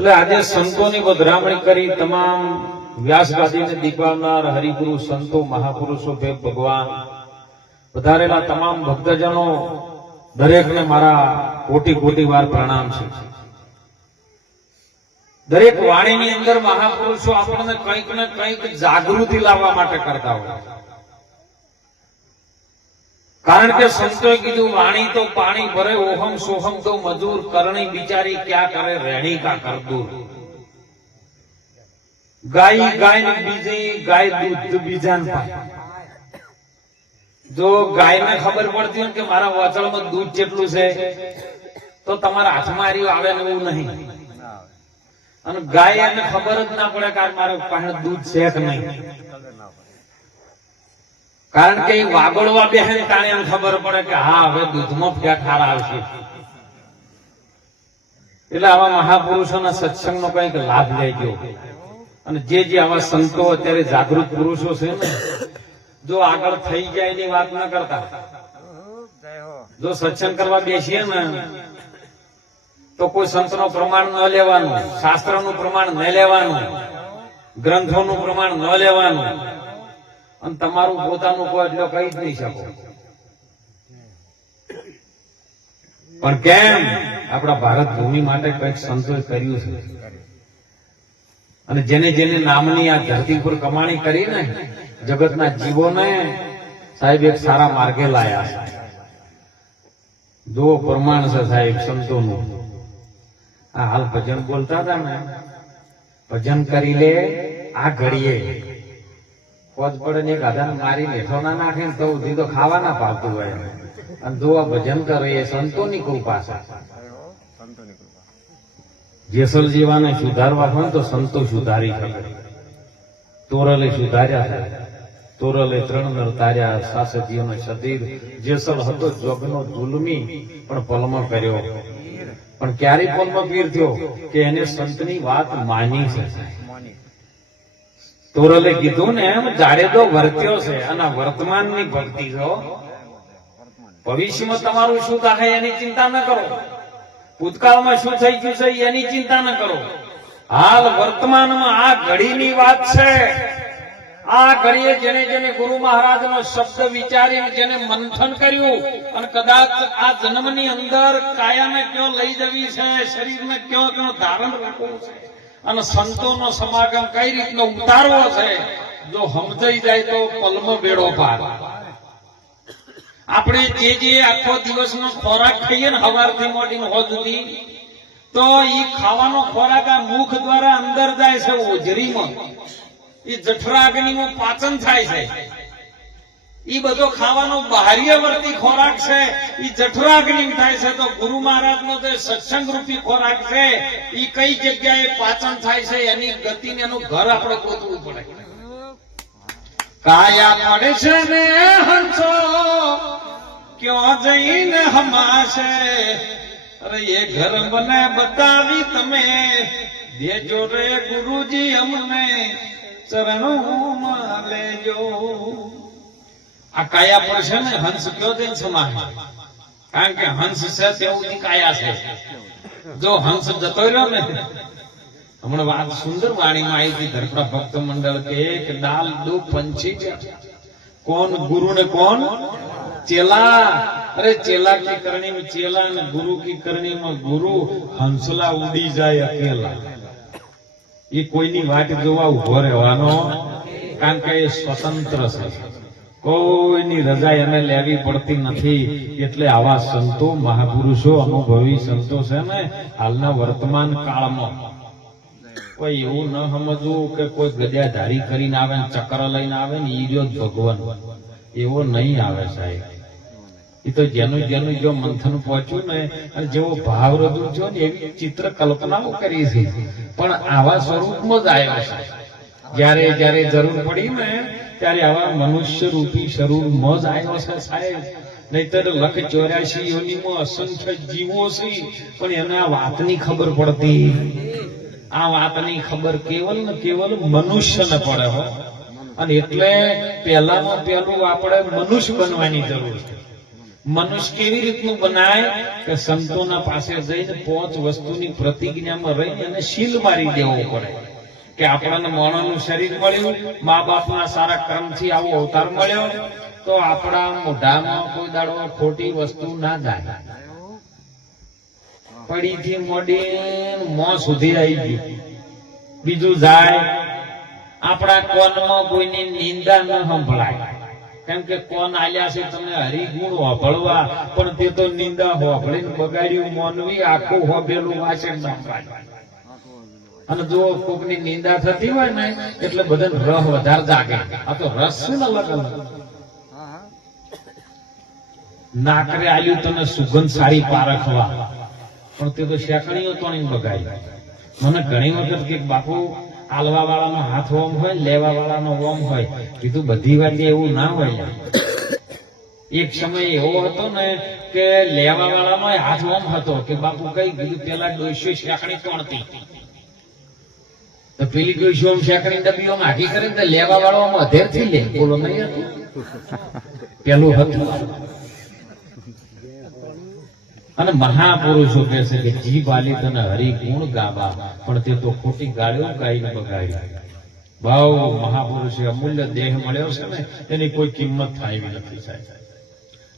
એટલે આજે સંતોની વધામણી કરી તમામ વ્યાસગાદીને દીપાવનાર હરિગુરુ સંતો મહાપુરુષો ભગવાન વધારેલા તમામ ભક્તજનો દરેકને મારા કોટી કોટી વાર પ્રણામ છે। દરેક વાણીની અંદર મહાપુરુષો આપણને કંઈક ને કંઈક જાગૃતિ લાવવા માટે કરતા હોય, કારણ કે સંતોએ કીધું વાણી તો પાણી ભરે ઓહમ સોહમ તો મજૂર કરણી બિચારી ક્યાં કરે રેણી કા કરદૂર। ગાય ગાય ને બીજે ગાય દૂધ બીજાન પાય। જો ગાયને ખબર પડતી હોય કે મારા વાછળમાં દૂધ કેટલું છે તો તમારા હાથમાં હાર્યું આવે ને એવું નહીં, અને ગાય એને ખબર જ ના પડે કે મારા પાસે દૂધ છે કે નહીં, કારણ કે વાગોળવા બેહે તાણે એમ ખબર પડે કે હા હવે દૂધમાં ફેટ હાર આવશે। એટલે આવા મહાપુરુષોના સત્સંગનો કંઈક લાભ લેજો, અને જે આવા સંતો અત્યારે જાગૃત પુરુષો છે ને, જો આગળ થઈ જાય એની વાત ન કરતા, જો સત્સંગ કરવા બેસીએ ને તો કોઈ સંતનો પ્રમાણ ન લેવાનું, શાસ્ત્રનું પ્રમાણ ન લેવાનું, ગ્રંથોનું પ્રમાણ ન લેવાનું, અને તમારું પોતાનું કોઈ એટલે કહી જ નહીં શકો। પણ કેમ? આપણા ભારત ભૂમિ માટે કંઈક સંતોએ કર્યું છે, અને જેને જેને નામની આ ધરતી પર કમાણી કરી ને જગતના જીવોને સાહેબ એક સારા માર્ગે લાયા છે। જો પ્રમાણ છે સાહેબ સંતોનું। આ હાલ ભજન બોલતા હતા ને, ભજન કરી લે આ ઘડીએ પોજ પડે ને ગાધાને મારી લેઠો ના નાખે ને તો સુધી તો ખાવા ના પાવતું હોય, અને જો આ ભજન કરે એ સંતોની કૃપા છે। જેસલ જીવાને સુધારવા હોય તો સંતો સુધારી શકે। તોરલે સુધાર્યા છે, તોરલે 3 નર તાર્યા, સાસજીઓનો શતીર। જેસલ હતો જોગનો જુલમી પણ પલમો કર્યો, પણ ક્યારે પલમો પીર થયો કે એને સંતની વાત માની છે। તોરલે કીધું ને એમ જાડે તો વર્ત્યો છે, અને વર્તમાનની ભક્તિ છો। ભવિષ્યમાં તમારું શું થાય એની ચિંતા ન કરો, ભૂતકાળમાં શું થઈ ગયું છે એની ચિંતા ન કરો, હાલ વર્તમાનમાં આ ઘડીની વાત છે। આ ઘડીએ જેને જેને ગુરુ મહારાજનો શબ્દ વિચારીને જેને મંથન કર્યું, અને કદાચ આ જન્મની અંદર કાયાને ક્યાં લઈ જવી છે, શરીરને ક્યાં ક્યાં ધારણ રાખવું છે, અને સંતોનો સમાગમ કઈ રીતનો ઉતારવો છે, જો સમજાઈ જાય તો પલમો બેડો પાર। આપણે જે આખો દિવસનો ખોરાક ખાઈએ ને સવારથી મોડીને હોજ સુધી, તો ઈ ખાવાનો ખોરાક આ મુખ દ્વારા અંદર જાય છે ઓજરીમાં, એ જઠરાગ્નિમાં પાચન થાય છે। ઈ બધો ખાવાનો બાહ્યવર્તી ખોરાક છે, ઈ જઠરાગ્નિ થાય છે। તો ગુરુ મહારાજનો જે સત્સંગ રૂપી ખોરાક છે ઈ કઈ જગ્યાએ પાચન થાય છે એની ગતિને એનું ઘર આપણે ગોતવું પડે। કાયા પડે છે ને હંસો ક્યાં જઈને હમાશે, અરે એ ઘર મને બતાવી તમે દેજો રે ગુરુજી અમને ચરણોમાં લેજો। આ કાયા પર છે ને હંસ કયો તેમ સમાન, કારણ કે હંસ છે તેવું કાયા છે। જો હંસ જતો રહ્યો ને, હમણાં વાત સુંદર વાણીમાં આવી હતી ધરપડા ભક્ત મંડળ કે એક ડાલ દો પંછી, કોણ ગુરુ ને કોણ चेला। अरे चेला की करनी में चेला ने गुरु की करनी में गुरु। हंसला उड़ी जाए अकेला, ये कोईनी वाट जोवा उभो रहेવાનો, કારણ કે એ સ્વતંત્ર છે, કોઈની રજા એને લેવી પડતી નથી। એટલે આવા સંતો મહાપુરુષો અનુભવી સંતો છે ને હાલના વર્તમાન કાળમાં કોઈ એવું ન સમજવું કે કોઈ ગદ્યાધારી કરીને આવે ને ચક્ર લઈને આવે ને ઈ જો ભગવાન, એવો નહીં આવે સાહેબ। એ તો જેનું જેનું જો મંથન પહોંચ્યું ને, અને જેવો ભાવ રજૂ થયો ને એવી ચિત્ર કલ્પનાઓ કરી છે, પણ આવા સ્વરૂપમાં જ આવ્યો છે। જયારે જયારે જરૂર પડી ને ત્યારે આવા મનુષ્ય રૂપી સ્વરૂપમાં જ આવ્યો છે સાહેબ। નહીતર 184 યોનિમાં અસંખ્ય જીવો છે, પણ એને આ વાતની ખબર પડતી, આ વાતની ખબર કેવલ ને કેવલ મનુષ્યને પડે હો। અને એટલે પહેલામાં પહેલું આપણે મનુષ્ય બનવાની જરૂર છે। મનુષ્ય કેવી રીતનું બનાય કે સંતોના પાસે જઈને 5 વસ્તુની પ્રતિજ્ઞામાં રહી અને શીલ મારી દેવો પડે કે આપણને માણસનું શરીર મળ્યું, મા બાપના સારા કર્મથી આવો અવતાર મળ્યો, તો આપણા મોઢામાં કોઈ દાડો ખોટી વસ્તુ ના જાય. પડીથી મોડી મોં સુધી આવી ગયું. બીજું જાય, આપણા કોનમાં કોઈની નિંદા ન સંભળાય. કેમ કે કોણ આલ્યા છે તમે હરિગુણ હોભળવા, પણ તે તો નિંદા હોભળીને બગાડ્યું મોનવી આખું હોભેલું વાસણ નાખવાય. અને જો કોકની નિંદા થતી હોય ને એટલે બધાને રહ વધારે જાગે. આ તો રસ છે ને અલગ અલગ. નાકરે આલ્યું તને સુગંધ સારી પારખવા, પણ તે તો શેકણીઓ તો નહીં બગાડી. મને ઘણી વખત કે બાપુ આલવા વાળાનો હાથ ઓમ હોય, લેવા વાળાનો ઓમ હોય. કીધું બધી વાત એવું ના હોય. એક સમય એવો હતો ને કે લેવા વાળાનો હાથ ઓમ હતો કે બાપુ કઈ કીધું પેલા ડોસ્યો શેકણી તોણતી, તો પેલી ડોસ્યો શેકણી ડબ્બીઓ આખી કરીને તો લેવા વાળો અધેર થી લે. બોલો નહીં હતું પેલું હતું. અને મહાપુરુષો કહે છે કે જીભ આલી તને હરિગુણ ગાવા, પણ તે તો ખોટી ગાળીઓ ગાઈને બગાડી. બહુ મહાપુરુષે અમૂલ્ય દેહ મળ્યો છે ને એની કોઈ કિંમત થાય એવી નથી સાહેબ.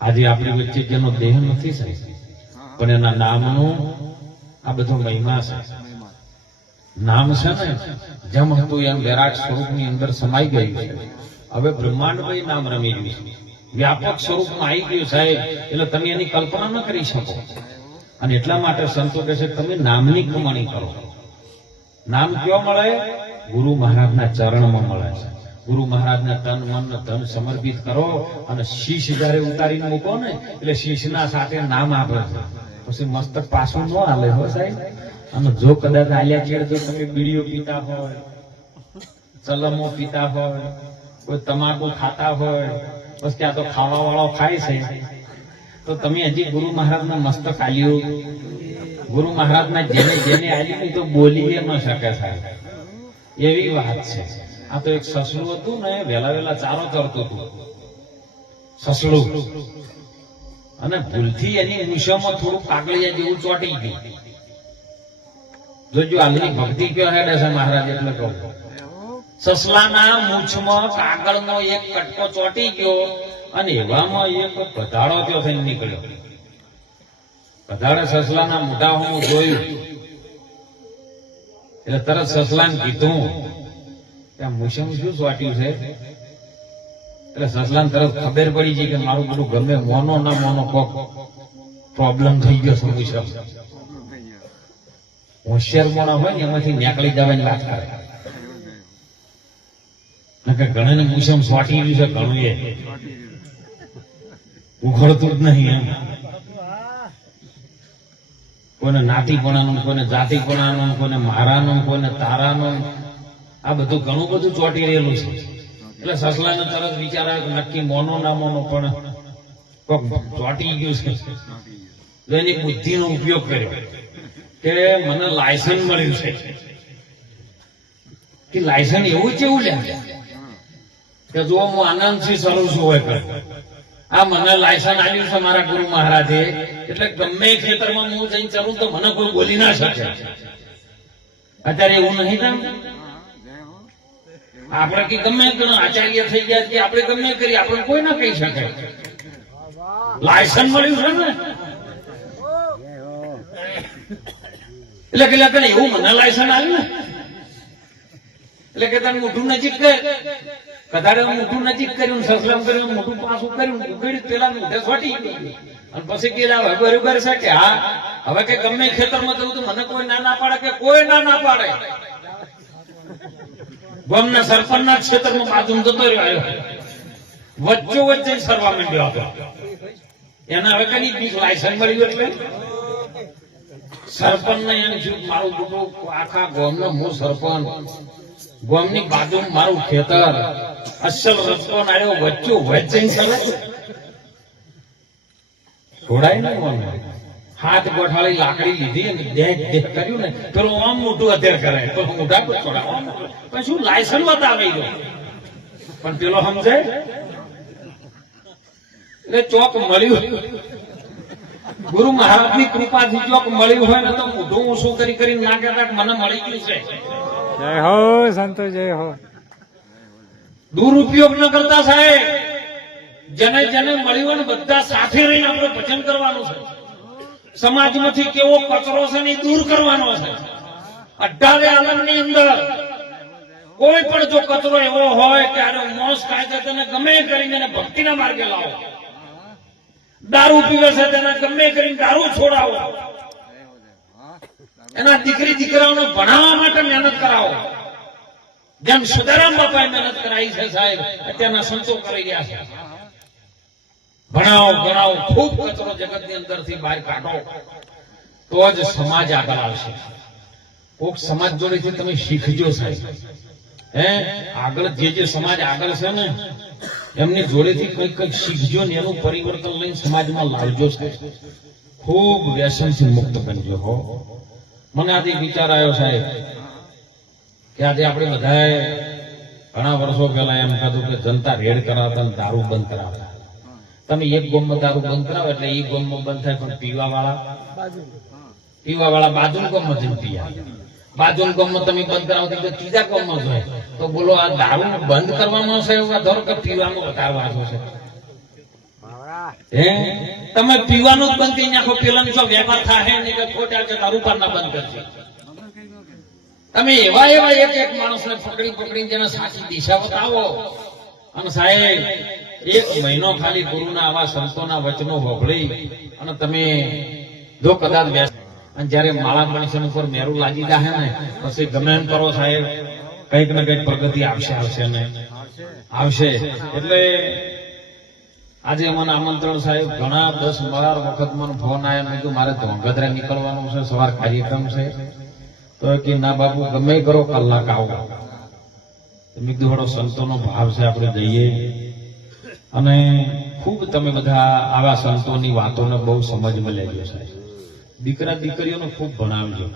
આજે આપણી વચ્ચે જેનો દેહ નથી સાહેબ, પણ એના નામનું આ બધો મહિમા છે. નામ છે ને જેમ હતું એમ વિરાટ સ્વરૂપની અંદર સમાઈ ગયું છે. હવે બ્રહ્માંડભાઈ નામ રમી ગયું છે, વ્યાપક સ્વરૂપમાં આવી ગયું સાહેબ, એટલે તમે એની કલ્પના ન કરી શકો. અને એટલા માટે સંતો કહે છે તમે નામની કમાણી કરો. નામ કયો મળે? ગુરુ મહારાજના ચરણમાં મળે છે. ગુરુ મહારાજના તન મન ધન સમર્પિત કરો અને શીશ જયારે ઉતારીને મૂકો ને એટલે શીશના સાથે નામ આપે છે. પછી મસ્તક પાછું ન હાલે હો સાહેબ. અને જો કદાચ આલ્યા ચેડ જો તમે બીડીઓ પીતા હોય, ચલમો પીતા હોય, કોઈ તમાકુ ખાતા હોય, બસ ત્યાં તો ખાવા વાળો ખાય છે, તો તમે હજી ગુરુ મહારાજના મસ્તક આલ્યું, ગુરુ મહારાજના જેને જેને આલ્યું તો બોલી ન શકે સાહેબ. એવી વાત છે. આ તો એક સસલું હતું ને, વેલા વેલા ચારો ચરતું હતું સસલું, અને ભૂલથી એની મૂછોમાં થોડું કાગળિયા જેવું ચોટી ગયું. જોજો આમની ભક્તિ કયો હેડે છે મહારાજ, એટલે કહું સસલાના મૂછમાં કાગળનો એક કટકો ચોટી ગયો અને એવામાં એક ગધાડો ત્યો થઈને નીકળ્યો. ગધાડે સસલાના મોઢા હું જોયું એટલે તરત સસલાને કીધું કે મૂછમાં શું ચોટ્યું છે? એટલે સસલાને તરત ખબર પડી ગઈ કે મારું બધું ગમે મોનો ના મોનો કોક પ્રોબ્લેમ થઈ ગયો છે. મૂછમ હોશિયાર મોણા હોય ને એમાંથી નીકળી જવાની વાત કરે. ઘણા ને મૂછમ સ્વાટી ગયું છે, ઘણું એ ઉખડતું જ નહીં. એમ કોઈને નાતીપણાનું, કોઈને જાતિપણાનું, કોઈને મારાનું, કોઈને તારાનું, આ બધું ઘણું બધું ચોટી રહેલું છે. એટલે સસલાને તરત વિચાર આવે કે નક્કી મોનો ના મોનો પણ કોક ચોટી ગયું છે. તો એની બુદ્ધિનો ઉપયોગ કર્યો કે મને લાયસન્સ મળ્યું છે. કે લાયસન્સ એવું કેવું લે કે જો હું આનંદથી સરું છું હોય કર, આ મને લાયસન્સ આવ્યું છે મારા ગુરુ મહારાજે, એટલે ગમે ખેતરમાં હું જઈને ચરું તો મને કોઈ બોલી ના શકે. અત્યારે એવું નહીં ને, આપણે કે ગમે આચાર્ય થઈ ગયા કે આપણે ગમે કરીએ, આપણે કોઈ ના કહી શકે. લાયસન્સ મળ્યું છે ને એટલે કે એવું મને લાયસન્સ આવ્યું ને એટલે કે તને મોઢું નજીક કર. કદાડે મોઢું નજીક કર્યું, સસલામ કર્યું, મોઢું પાછું કર્યું, ઉઘડ્યું, પેલા મોઢે છોટી ગયું. અને પછી કીધા બરોબર છે કે હા હવે કે ગમે ખેતરમાં જવું તો મને કોઈ ના પાડે, કે કોઈ ના પાડે. ગામના સરપંચના ક્ષેત્રમાં બાજુ જતો રહ્યો, વચ્ચો વચ્ચે સરવા માંડ્યો હતો. એના હવે કઈ બીક લાયસન્સ મળ્યું એટલે સરપંચ ને એમ થયું મારું બધું આખા ગામનો હું સરપંચ, ગામની બાજુ મારું ખેતર, અસલ રસ્તો આવ્યો, વચ્ચો વચ્ચે છોડાય ને હાથ ગોઠવાળી લાકડી લીધી અને દેખ કર્યું ને પેલો આમ મોટું અત્યારે કરે તો મોઢા પર છોડાવ પણ શું લાયસન્સ બતાવી ગયો. પણ પેલો સમજે એટલે ચોક મળ્યું, ગુરુ મહારાજની કૃપાથી ચોક મળ્યું હોય ને તો મોઢું ઊંચું કરી ના કહેતા કે મને મળી ગયું છે. જય હો સંતો, જય હો. દુરુપયોગ ન કરતા સાહેબ. જેને જેને મળ્યું ને બધા સાથે રહીને આપણે ભજન કરવાનું છે. સમાજમાંથી કેવો કચરો છે ને એ દૂર કરવાનો છે. 18 આલમની અંદર કોઈ પણ જો કચરો એવો હોય કે આનો મોસ ખાય છે તેને ગમે કરીને એને ભક્તિના માર્ગે લાવો. દારૂ પીવે છે તેને ગમે કરીને દારૂ છોડાવો. એના દીકરી દીકરાઓને ભણાવવા માટે મહેનત કરાવો. જેમ સુદારામ બાપાએ મહેનત કરાવી છે સાહેબ, અત્યારના સંતો કરી રહ્યા છે. ભણાવો ગણાવો, ખૂબ કચરો જગતની અંદરથી બહાર કાઢો તો જ સમાજ આગળ આવશે. કોક સમાજ જોડેથી તમે શીખજો સાહેબ. આગળ જે સમાજ આગળ છે ને એમની જોડેથી કંઈક શીખજો ને એનું પરિવર્તન લઈને સમાજમાં લાવજો સાહેબ. ખૂબ વ્યસનથી મુક્ત બનજો હો. મને આજે વિચાર આવ્યો સાહેબ કે આજે આપણે બધાએ ઘણા વર્ષો પહેલા એમ કીધું કે જનતા રેડ કરાવતા ને દારૂ બંધ કરાવતા. તમે એક ગામમાં દારૂ બંધ કરાવો એટલે એ ગામમાં બંધ થાય, પણ પીવાવાળા બાજુના ગામમાં જઈને પીયા. બાજુના ગામમાં તમે બંધ કરાવો તો ત્રીજા ગામમાં જોઈએ. તો બોલો આ દારૂ બંધ કરવાનો છે ધરો કે પીવાનું વધારવાનું છે? તમે પીવાનું જ બંધ કરી નાખો, પેલા જો વેપાર થાય ને કે ખોટા છે દારૂ પારના બંધ કરશે. તમે એવા એક માણસને પકડી જેને સાચી દિશા બતાવો. અને સાહેબ 1 મહિનો ખાલી ગુરુના આવા સંતોના વચનો વગળી અને તમે જો કદાચ અને જયારે માળા મણસન ઉપર મેરું લાગી જાય ને પછી ગમે એમ કરો સાહેબ, કંઈક ને કંઈક પ્રગતિ આવશે ને આવશે. એટલે આજે મને આમંત્રણ સાહેબ ઘણા 10-12 વખત મને ફોન આવ્યા. મેં કીધું મારે ધોંગધરા નીકળવાનું છે, સવાર કાર્યક્રમ છે. તો કે ના બાપુ ગમે કરો, કલાક આવો. મેં કીધું સંતોનો ભાવ છે, આપણે જઈએ. અને ખૂબ તમે બધા આવા સંતોની વાતોને બહુ સમજમાં લેજો સાહેબ. દીકરા દીકરીઓને ખૂબ ભણાવજો.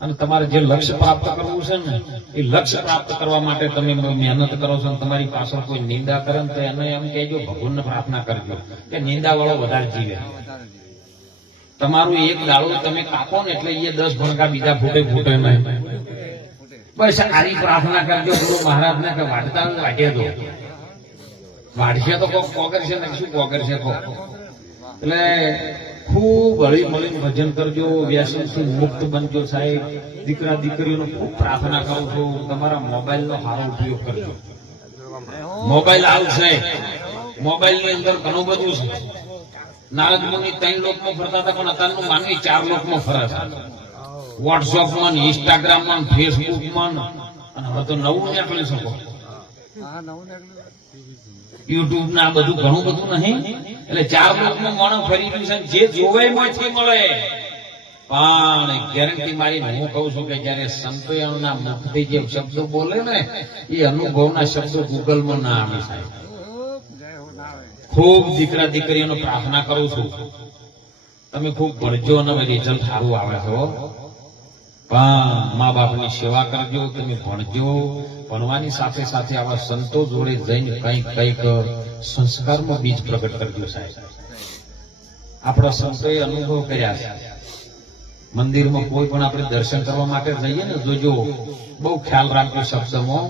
અને તમારે જે લક્ષ્ય પ્રાપ્ત કરવું છે ને એ લક્ષ્ય પ્રાપ્ત કરવા માટે તમે મહેનત કરો છો. તમારી પાછળ કોઈ નિંદા કરે ને તો એને એમ કહેજો, ભગવાનને પ્રાર્થના કરજો કે નિંદા વાળો વધારે જીવે. તમારું એક દાડો તમે કાપો ને એટલે એ 10 ભણકા બીજા ફૂટે નહીં. બસ આની પ્રાર્થના કરજો ગુરુ મહારાજને કે વાઢતા વાઢે દો. વાઢશે તો કોક કોગરશે ને શું કોગરશે કોક. એટલે ખૂબ હળી મળીને ભજન કરજો, વ્યસનથી મુક્ત બનજો સાહેબ. દીકરા દીકરીઓને ખૂબ પ્રાર્થના કરું છું, તમારા મોબાઈલનો સારો ઉપયોગ કરજો. મોબાઈલ આવશે, મોબાઈલની અંદર ઘણું બધું છે. નારદ મુનિ 3 લોકમાં ફરતા હતા, પણ અત્યારનું માનવી 4 લોકમાં ફરે છે. વોટ્સઅપમાં, ઇન્સ્ટાગ્રામમાં, ફેસબુકમાં, અને હવે તો નવું નીકળી શકો યુટ્યુબ ના બધું ઘણું બધું નહીં. એટલે 4 લોકમાં માણસ ફરી રહ્યું છે. જે જોવે એમાંથી મળે. પણ ગેરંટી મારી હું કહું છું કે જયારે સંતોના મુખથી જે શબ્દો બોલે ને એ અનુભવના શબ્દો ગૂગલમાં ના આવે સાહેબ. ખૂબ દીકરા દીકરીઓને પ્રાર્થના કરું છું, તમે ખૂબ ભણજો અને રિઝલ્ટ સારું આવે છે. પણ મા બાપની સેવા કરજો, તમે ભણજો. ભણવાની સાથે સાથે આવા સંતો જોડે જઈને કંઈક સંસ્કારમાં બીજ પ્રગટ કરજો સાહેબ. આપણા સંતોએ અનુભવ કર્યા છે. મંદિરમાં કોઈ પણ આપણે દર્શન કરવા માટે જઈએ ને જોજો, બહુ ખ્યાલ રાખજો શબ્દમાં.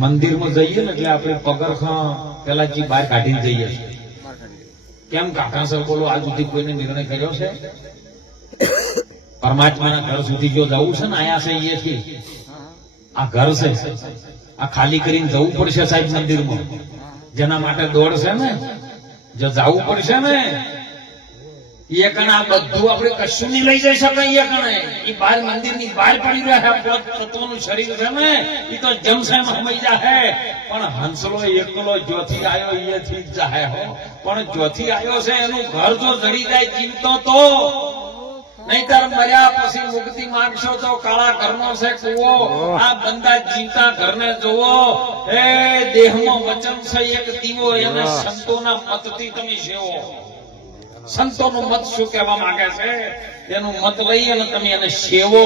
મંદિરમાં જઈએ ને એટલે આપણે પગરખાં પેલા બહાર કાઢીને જઈએ છીએ. કેમ કાકા સર બોલો આજ સુધી કોઈને નિર્ણય કર્યો છે? પરમાત્માના ઘર સુધી જો જવું છે ને આયા છે અહીંયાથી આ ઘર છે, આ ખાલી કરીને જવું પડશે સાહેબ મંદિરમાં. જેના માટે દોડ છે ને જો જવું પડશે ને એ કણે આ બધું આપણે કશું નહીં લઈ જઈ શકાય. એ કણે એ બહાર મંદિરની બહાર પડી રહ્યા છે. તત્વનું શરીર છે ને એ તો જમસેમ હમાઈ જાય. પણ હંસલો એકલો જ્યોથી આવ્યો એથી જ જાય હો. પણ જ્યોથી આવ્યો છે એનું ઘર જો જડી જાય જીવતો તો, નહીતર મર્યા પછી મુક્તિ માંગશો તો કાળા ઘરનો છે કુવો. આ બંદા જીવતા ઘરને જોવો. એ દેહમાં વચન છે એક દીવો, એને સંતોના મતથી તમે સેવો. સંતોનું મત શું કહેવા માંગે છે એનું મત લઈ અને તમે એને સેવો.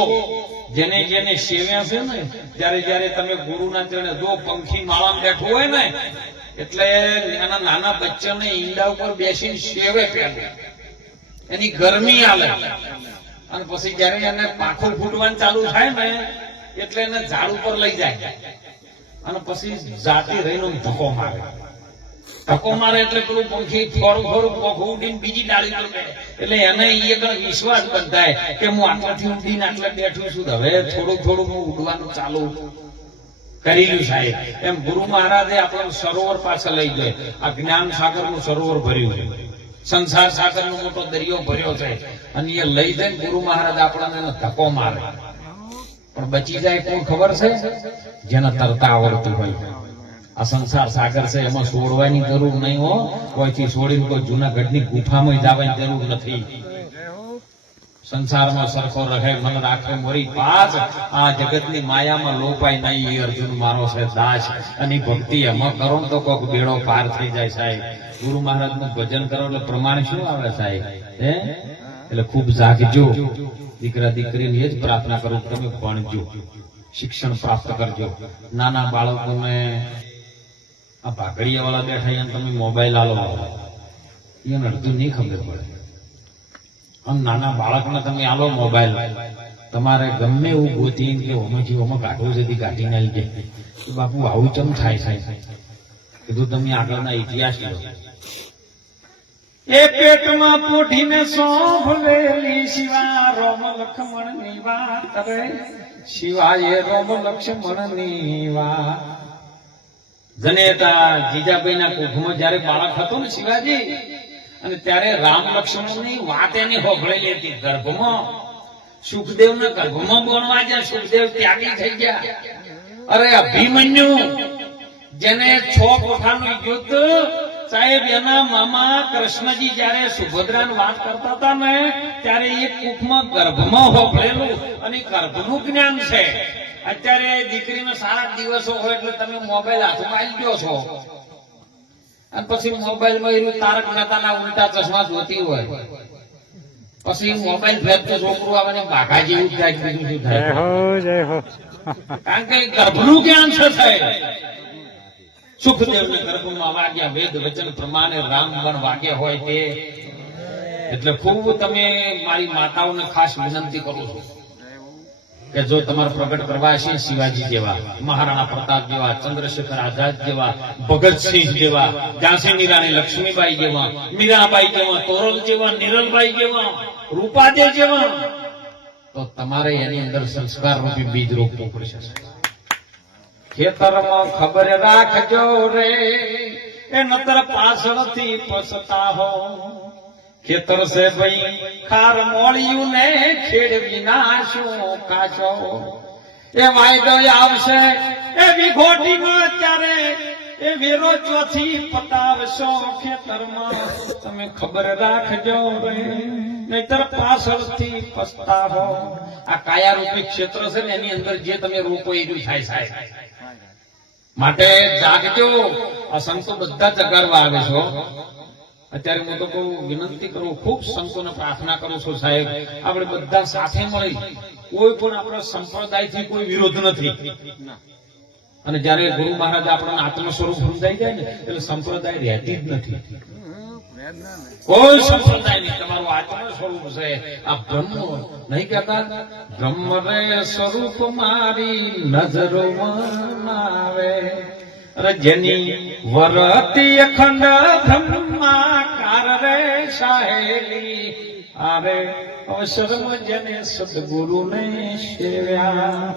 જેને જેને સેવ્યા છે ને, જયારે જયારે તમે ગુરુના ચરણે જો પંખી માળામાં બેઠું હોય ને એટલે એના નાના બચ્ચાને ઈંડા ઉપર બેસીને શેવે પહેલે, એની ગરમી આલે, અને પછી જયારે એને પાંખો ફૂટવાનું ચાલુ થાય ને એટલે એને ઝાડ ઉપર લઈ જાય, અને પછી જાતી રહીને ધક્કો મારે. ધક્કો મારે એટલે પેલું પંખી થોડું થોડું પંખું ઉડીને બીજી ડાળી પર બેસે. એટલે એને એક વિશ્વાસ બંધાય કે હું આટલાથી ઉડીને આટલા બેઠું છું, હવે થોડું થોડું હું ઉડવાનું ચાલુ કરેલું સાહેબ. એમ ગુરુ મહારાજે આપણને સરોવર પાછળ લઈ ગયો. આ જ્ઞાન સાગર નું સરોવર ભર્યું છે, સંસાર સાગર નો મોટો દરિયો ભર્યો છે, અને એ લઈ જઈને ગુરુ મહારાજ આપણને ધક્કો મારે. પણ બચી જાય કોણ ખબર છે? જેને તરતા આવડતું હોય. આ સંસાર સાગર છે, એમાં છોડવાની જરૂર નહીં હો. કોઈથી છોડીને કોઈ જૂનાગઢની ગુફામાં જવાની જરૂર નથી. સંસારમાં સરખો રહે મન રાખે મોરી પાસ, આ જગતની માયામાં લોપાય નહીં. અર્જુન મારો છે દાસ, અને ભક્તિ એમાં કરો તો કોક બેડો પાર થઈ જાય સાહેબ. ગુરુ મહારાજ નું ભજન કરો એટલે પ્રમાણ શું આવે સાહેબ? એટલે ખૂબ જાગજો. દીકરા દીકરીને એ જ પ્રાર્થના કરું, તમે ભણજો, શિક્ષણ પ્રાપ્ત કરજો. નાના બાળકોને આ ભાગડિયા વાળા બેઠા એને તમે મોબાઈલ આલો, એને અડધું નહીં ખબર પડે. આમ નાના બાળકને તમે આલો મોબાઈલ, તમારે ગમે એવું ગોતી કે ઓમાંથી ઓમાં કાઢવું છે કાઢીને આવી જાય. બાપુ આવું ચમ થાય સાહેબ? કીધું તમે આગળના ઇતિહાસ લો. એ પેટમાં પોઢીને સોંભળેલી શિવા રોમ લક્ષ્મણ ની વાત રે, શિવાય રોમ લક્ષ્મણ ની વાત. જનેતા જીજાભાઈ ના કુખમાં જયારે બાળક હતો ને શિવાજી, અને ત્યારે રામ લક્ષ્મણ ની વાત એની હોભળેલી હતી. ગર્ભમાં સુખદેવ ના ગર્ભમાં બોલવા જાય, સુખદેવ ત્યાગી થઈ ગયા. અરે અભિમન્યુ જેને 6 કોઠાનું યુદ્ધ સાહેબ, એના મામા કૃષ્ણજી જયારે સુભદ્રાની વાત કરતા હતા ને ત્યારે એક કુખમાં ગર્ભમાં હોભળેલું, અને ગર્ભનું જ્ઞાન છે. અત્યારે દીકરીનો સારા દિવસો હોય એટલે તમે મોબાઈલ હાથમાં આવી ગયો છો, અને પછી મોબાઈલ માં એનું તારક મહેતાના ઉલટા ચશ્મા જોતી હોય, પછી મોબાઈલ ફેરતું છોકરું આવે ને બાઘા જેવું થાય. કારણ કે ગર્ભનું જ્ઞાન છે સાહેબ. સુખદેવ ને ગર્ભમાં વાગ્યા વેદ વચન પ્રમાણે રામ વન વાગ્યા હોય તે. એટલે ખૂબ તમે મારી માતાઓને ખાસ વિનંતી કરું છું કે જો તમારે પ્રગટ કરવા છે શિવાજી જેવા, મહારાણા પ્રતાપ જેવા, ચંદ્રશેખર આઝાદ જેવા, ભગતસિંહ જેવા, ઝાંસીની રાણી લક્ષ્મીબાઈ જેવા, મીરાબાઈ જેવા, તોરલ જેવા, નિરલબાઈ જેવા, રૂપાદેવ જેવા, તો તમારે એની અંદર સંસ્કાર રૂપી બીજ રોપવું પડશે. ખેતરમાં ખબર રાખજો રે, એ નતર પાછળથી પછતાહો. ખેતર છે ભાઈ ખાર મોળિયું ને ખેડવી નાશું કાચો. એ વાયદો આવશે એ વિઘોટીમાં ત્યારે, એ વેરો ચોથી પતાવશો ખેતરમાં. તમે ખબર રાખજો રે, નહીતર પાછળથી પછતાહો. આ કાયા રૂપી ક્ષેત્ર છે ને એની અંદર જે તમે રોપો એવું થાય સાહેબ. માટે જાગજો. આ સંતો બધા જગાડવા આવે છો. અત્યારે હું તો કહું, વિનંતી કરું, ખૂબ સંતોને પ્રાર્થના કરું છું સાહેબ, આપણે બધા સાથે મળી, કોઈ પણ આપણા સંપ્રદાયથી કોઈ વિરોધ નથી. અને જયારે ગુરુ મહારાજ આપણને આત્મ સ્વરૂપ સમજાઈ જાય ને એટલે સંપ્રદાય રહેતી જ નથી. કોઈ સંપ્રદાય નહીં, તમારું આત્મ સ્વરૂપ છે. આ બ્રહ્મ નહીં કહેતા, બ્રહ્મ રે સ્વરૂપ મારી નજરોમાં આવે, જેની વરતી અખંડ બ્રહ્માકાર રે સાહેલી. અરે અવસરમ જેને સદગુરુ ને સેવ્યા.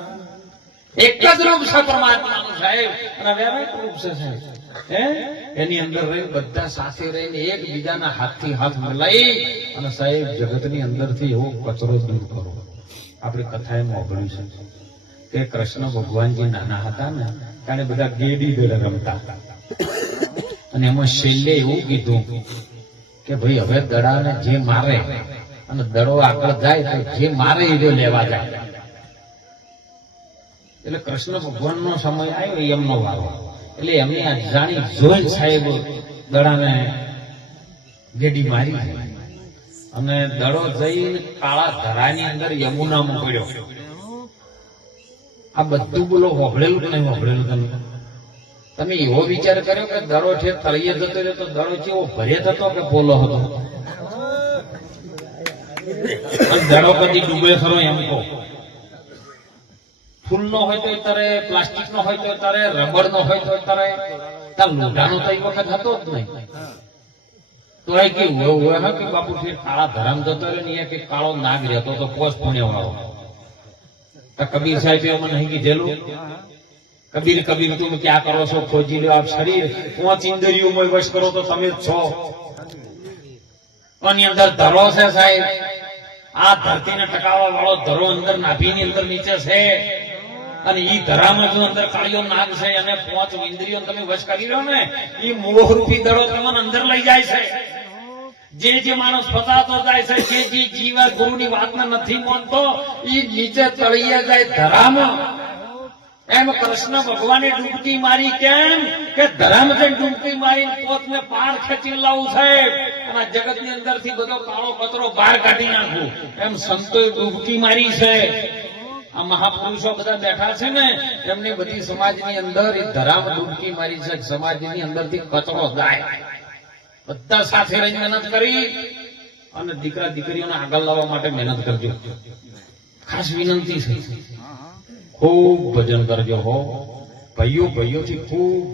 એક જ રૂપ છે પરમાત્માનું સાહેબ, અને વ્યવહારિક રૂપ છે સાહેબ. એની અંદર રહી બધા સાથે રહીને એકબીજાના હાથથી હાથ મિલાઈ અને સાહેબ જગતની અંદરથી એવો કચરો દૂર કરો. આપણી કથાએ મોકલ્યું છે કે કૃષ્ણ ભગવાનજી નાના હતા ને ત્યારે બધા ગેડી ગેડ રમતા, અને એમાં છેલ્લે એવું કીધું કે ભાઈ હવે દડાને જે મારે અને દડો આગળ જાય તો જે મારે એ લેવા જાય. એટલે કૃષ્ણ ભગવાનનો સમય આવ્યો એમનો વારો, એટલે એમને આ જાણી જોઈ સાહેબ દડાને ગેડી મારી, અને દડો જઈ કાળા ધરાની અંદર યમુનામાં પડ્યો. આ બધું બોલો હોભળેલું કે નહીં હોભળેલું તમે? તમે એવો વિચાર કર્યો કે દડો છે તળિયે જતો રહ્યો તો દડો કેવો ભરે થતો કે પોલો હતો? પણ દડો કદી ડૂબે ખરો એમ કહો. ફૂલ નો હોય તો તરે, પ્લાસ્ટિક નો હોય તો તરે, રબર નો હોય તો તરે, તાર લોઢાનો તો એ વખત હતો જ નહીં. તો એ કેવું એવું હોય કે બાપુ ફેર કાળા ધરામ જતો રહ્યો ને કે કાળો નાગ રહેતો તો પોષ પુણ્ય વાળો. તો કબીર સાહેબ મને નહીં કીધેલું, કબીર કબીર તું ક્યાં કરો છો, ખોજી લો આપ શરીર, 5 ઇન્દ્રિયોમાં વશ કરો તો તમે જ છો. આની અંદર ધરો છે સાહેબ, આ ધરતીને ટકાવવા વાળો ધરો અંદર નાભીની અંદર નીચે છે, અને ઈ ધરામાં જો અંદર કાળિયો નાગ છે અને 5 ઇન્દ્રિયો તમે વશ કરી લો ને, ઈ મોહરૂપી દડો તમને અંદર લઈ જાય છે. જે માણસ ફસાતો જાય છે, જે જીવા ગુરુની વાતને નથી માનતો, ઈ નીચે તળિયે જાય ધરામાં. એમ કૃષ્ણ ભગવાને ડૂબકી મારી કેમ કે ધરામ છે, ડૂબકી મારી પોતને પાર ખેંચી લાવું છે અને જગત ની અંદર થી બધો કાળો કચરો બહાર કાઢી નાખવું. એમ સંતોએ ડૂબકી મારી છે. આ મહાપુરુષો બધા બેઠા છે ને, એમની બધી સમાજની અંદર એ ધરામ ડૂબકી મારી છે. સમાજની અંદર થી કચરો જાય. બધા સાથે રહી મહેનત કરી અને દીકરા દીકરીઓને આગળ લાવવા માટે મહેનત કરજો. ખાસ વિનંતી છે, ખૂબ ભજન કરજો હો ભાઈઓ. ભાઈઓથી ખૂબ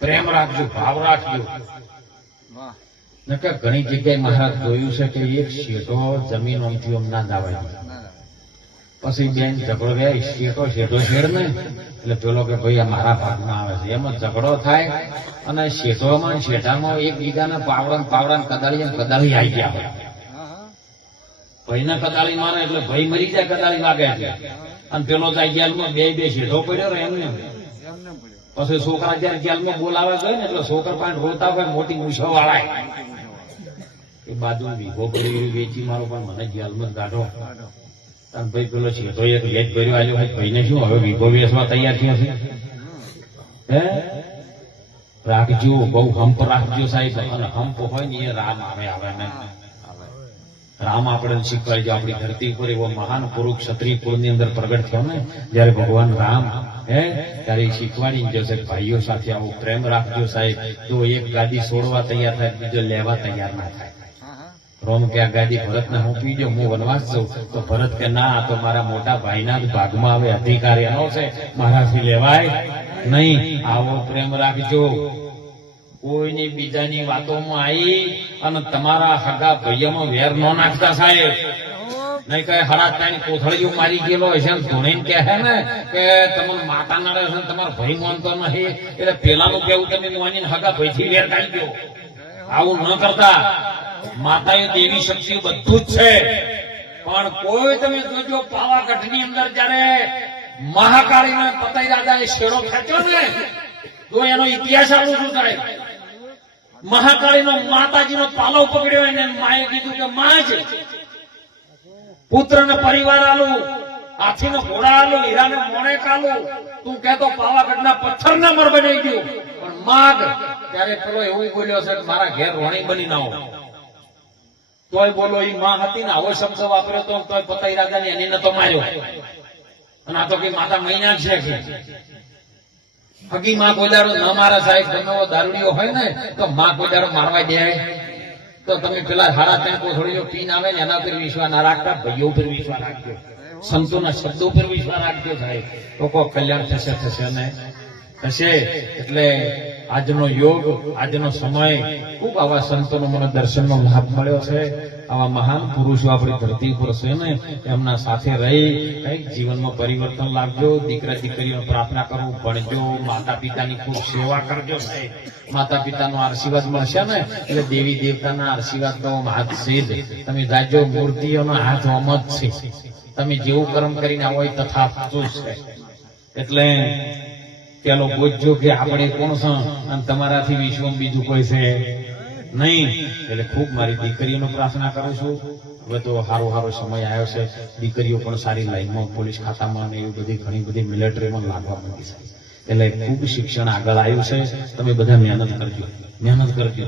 પ્રેમ રાખજો, ભાવ રાખજો. નકર ઘણી જગ્યાએ મહારાજ જોયું છે કે એક શેઠો જમીન ઓમથી ઓમ ના દાવાય, પછી બેન ઝઘડો ગયા, શેઠો શેઠો શેડ ને એટલે પેલો કે ભાઈ આ મારા ભાગમાં આવે છે, એમાં ઝઘડો થાય અને શેઠોમાં શેઠામાં એકબીજાના પાવડા કદાળી કદાળી આવી ગયા હોય. ભાઈને કદાળી મારે એટલે ભાઈ મરી જાય, કદાળી વાગે છે, અને પેલો જાય જેલમાં, બે શેઠો પડ્યો રહે એમને. પછી છોકરા જયારે જેલમાં બોલાવા ગયો ને એટલે છોકરા પાસે રોતા હોય, મોટી મૂછો વાળાય એ બાજુ વીઘો પડી વેચી મારો, પણ મને જેલમાં કાઢો. અને ભાઈ પેલો શેઠો એક વેચ ભર્યો આવ્યો હોય, ભાઈને શું હવે વીઘો વેચવા તૈયાર થયા છે? હે રાખજો, બહુ હંપ રાખજો સાહેબ. અને હંપ હોય ને એ રામ આવે ને રામ આપણે શીખવાડી. આપણી ધરતી ઉપર એવો મહાન પુરુષ ક્ષત્રિય કુળ ની અંદર પ્રગટ થયો ને જયારે ભગવાન રામ ત્યારે શીખવાડી જશે ભાઈઓ સાથે આવો પ્રેમ રાખજો સાહેબ. તો એક ગાદી છોડવા તૈયાર થાય, બીજો લેવા તૈયાર ના થાય. રોમ કે આ ગાદી ભરત ને હું પીજો, હું વનવાસ જઉં, તો ભરત કે ના, તો મારા મોટા ભાઈના જ ભાગમાં આવે, અધિકાર એનો છે, મારાથી લેવાય નહીં. આવો પ્રેમ રાખજો. કોઈની બીજાની વાતોમાં આવી અને તમારા હગા ભાઈઓમાં વેર ન નાખતા સાહેબ. નહીં કઈ હરા ત્રણ કોથળીઓ મારી ગયેલો હશે ધોણીને કહે ને કે તમને માતા નડે છે, તમારો ભાઈ માનતો નથી, એટલે પેલાનું કેવું તમે માનીને હગા ભાઈથી વેર કાઢી દો. આવું ન કરતા. માતા એ દેવી શક્તિ બધું જ છે, પણ કોઈ તમે જોજો પાવાગઢ ની અંદર જયારે મહાકાળી પતાઈ રાજા એ શેરો ખેંચ્યો ને, તો એનો ઇતિહાસ આવું શું થાય. મહાકાળી નો માતાજીનો પાલવ પકડ્યો, એને માએ કીધું કે માં જ પુત્ર ને પરિવાર આલું, હાથી નો ઘોડા આલું, હીરા ને મોણેક આલું, તું કહેતો પાવાગઢ ના પથ્થર ના મર બની ગયું, પણ માગ. ત્યારે પેલો એવું બોલ્યો છે કે મારા ઘેર રોણી બની ના હો. તોય બોલો એ માં હતી ને આવો શબ્દ વાપર્યો તો તોય પતાઈ રાજા ને એને નતો માર્યો. અને આ તો કઈ માતા મહિના છે કે હગી માં કોદારો ન મારા સાહેબ. ગમે એવો દારૂડિયો હોય ને તો માં કોદારો મારવા દે. તો તમે પેલા હાડા ત્રણ કોથળીઓ પીન આવે ને એના ઉપર વિશ્વાસ ના રાખતા, ભાઈઓ ઉપર વિશ્વાસ રાખજો, સંતોના શબ્દો ઉપર વિશ્વાસ રાખજો સાહેબ. તો કોઈ કલ્યાણ થશે ને થશે. એટલે આજનો યોગ, આજનો સમય, ખૂબ આવા સંતોનો મને દર્શનનો લાભ મળ્યો છે. આવા મહાન પુરુષો આપણી ધરતી ઉપર છે ને, એમના સાથે રહી કઈક જીવનમાં પરિવર્તન લાવજો. દીકરા દીકરીઓ પ્રાર્થના કરવું, ભણજો, માતા પિતાની ખૂબ સેવા કરજો સાહેબ. માતા પિતાનો આશીર્વાદ મળશે ને એટલે દેવી દેવતાના આશીર્વાદ તો હાથ છે. તમે જાજો, મૂર્તિઓનો હાથ ઓમ જ છે. તમે જેવું કર્મ કરીને આવો તથા છે. એટલે પેલો બોજો કે આપણે કોણ છે અને તમારાથી વિશ્વમાં બીજું કોઈ છે નહીં. એટલે ખૂબ મારી દીકરીઓનો પ્રાર્થના કરું છું. હવે તો સારો સમય આવ્યો છે, દીકરીઓ પણ સારી લાઈનમાં, પોલીસ ખાતામાં ને એવી બધી ઘણી બધી મિલિટરીમાં લાગવા માંડી છે. એટલે ખૂબ શિક્ષણ આગળ આવ્યું છે. તમે બધા મહેનત કરજો.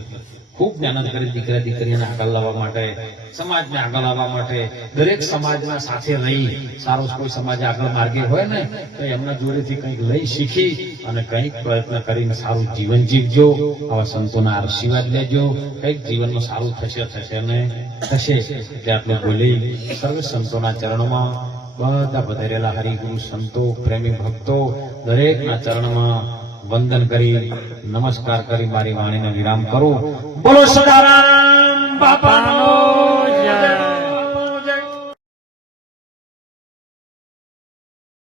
ખૂબ મહેનત કરી દીકરા દીકરીને આગળ લાવવા માટે, સમાજને આગળ લાવવા માટે, દરેક સમાજના સાથે રહી. સારો કોઈ સમાજ આગળ માર્ગે હોય ને તો એમના જોડેથી કંઈક લઈ શીખી અને કંઈક પ્રયત્ન કરીને સારું જીવન જીવજો. આવા સંતોના આશીર્વાદ લેજો. કંઈક જીવનમાં સારું થશે ને થશે. એટલે આટલું બોલી સર્વ સંતોના ચરણમાં, બધા પધારેલા હરિગુરુ સંતો, પ્રેમી ભક્તો દરેકના ચરણમાં વંદન કરી, નમસ્કાર કરી મારી વાણીને વિરામ કરું. બોલો સદારામ.